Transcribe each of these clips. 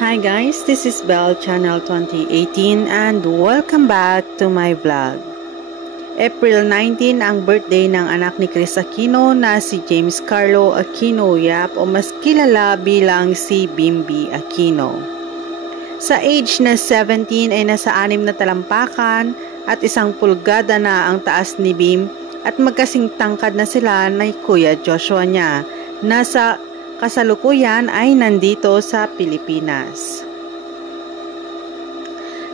Hi guys, this is Belle Channel 2018 and welcome back to my vlog. April 19 ang birthday ng anak ni Chris Aquino na si James Carlo Aquino Yap o mas kilala bilang si Bimby Aquino. Sa age na 17 ay nasa 6 na talampakan at 1 pulgada na ang taas ni Bim at magkasing tangkad na sila ni Kuya Joshua niya. Nasa kasalukuyan ay nandito sa Pilipinas.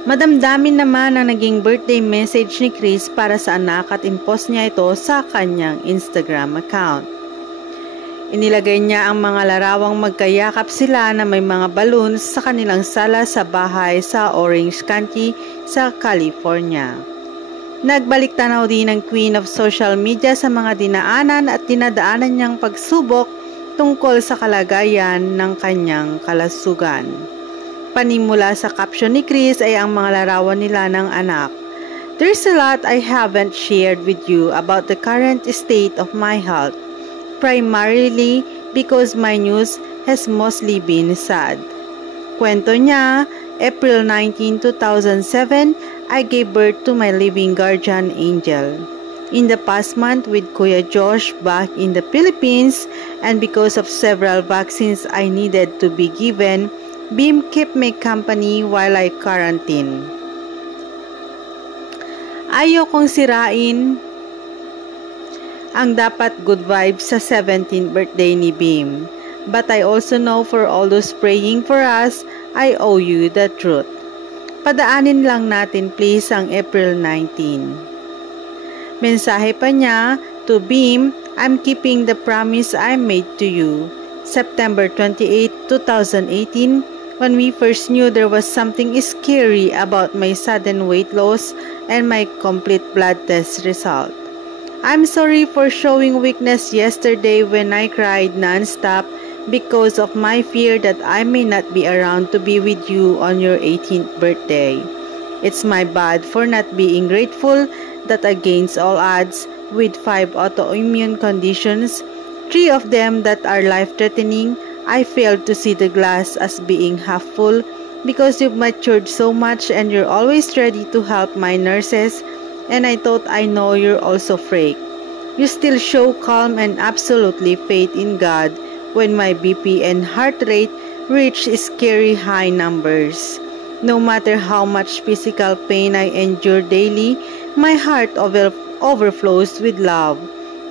Madamdamin naman ang naging birthday message ni Chris para sa anak at in-post niya ito sa kanyang Instagram account. Inilagay niya ang mga larawang magkayakap sila na may mga balloons sa kanilang sala sa bahay sa Orange County sa California. Nagbalik tanaw din ng Queen of Social Media sa mga dinaanan at dinadaanan niyang pagsubok tungkol sa kalagayan ng kanyang kalusugan. Panimula sa caption ni Chris ay ang mga larawan nila ng anak. There's a lot I haven't shared with you about the current state of my health, primarily because my news has mostly been sad. Kwento niya, April 19, 2007, I gave birth to my living guardian angel. In the past month with Kuya Josh back in the Philippines, and because of several vaccines I needed to be given, Bim kept me company while I quarantine. Ayokong sirain ang dapat good vibes sa 17th birthday ni Bim. But I also know for all those praying for us, I owe you the truth. Padaanin lang natin please ang April 19. Mensahe pa niya, to Bim, I'm keeping the promise I made to you. September 28, 2018, when we first knew there was something scary about my sudden weight loss and my complete blood test result. I'm sorry for showing weakness yesterday when I cried non-stop because of my fear that I may not be around to be with you on your 18th birthday. It's my bad for not being grateful that against all odds, with 5 autoimmune conditions, 3 of them that are life-threatening, I failed to see the glass as being half full because you've matured so much and you're always ready to help my nurses, and I thought I know you're also fake. You still show calm and absolutely faith in God when my BP and heart rate reach scary high numbers. No matter how much physical pain I endure daily, my heart overflows with love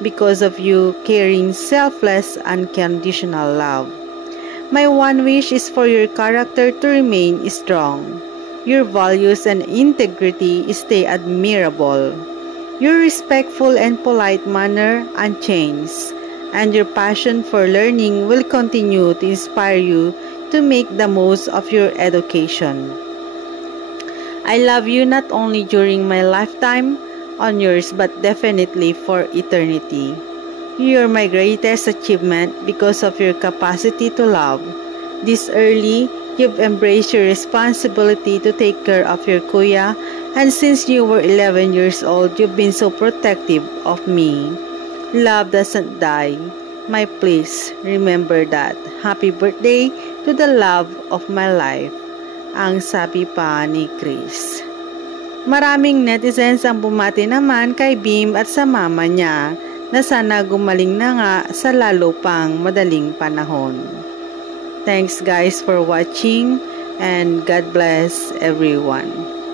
because of you caring, selfless, unconditional love. My one wish is for your character to remain strong, your values and integrity stay admirable, your respectful and polite manner unchanged, and your passion for learning will continue to inspire you to make the most of your education. I love you not only during my lifetime on yours but definitely for eternity. You're my greatest achievement because of your capacity to love. This early, you've embraced your responsibility to take care of your kuya, and since you were 11 years old, you've been so protective of me. Love doesn't die. My please, remember that. Happy birthday to the love of my life. Ang sabi pa ni Chris. Maraming netizens ang bumati naman kay Bim at sa mama niya na sana gumaling na nga sa lalo pang madaling panahon. Thanks guys for watching and God bless everyone.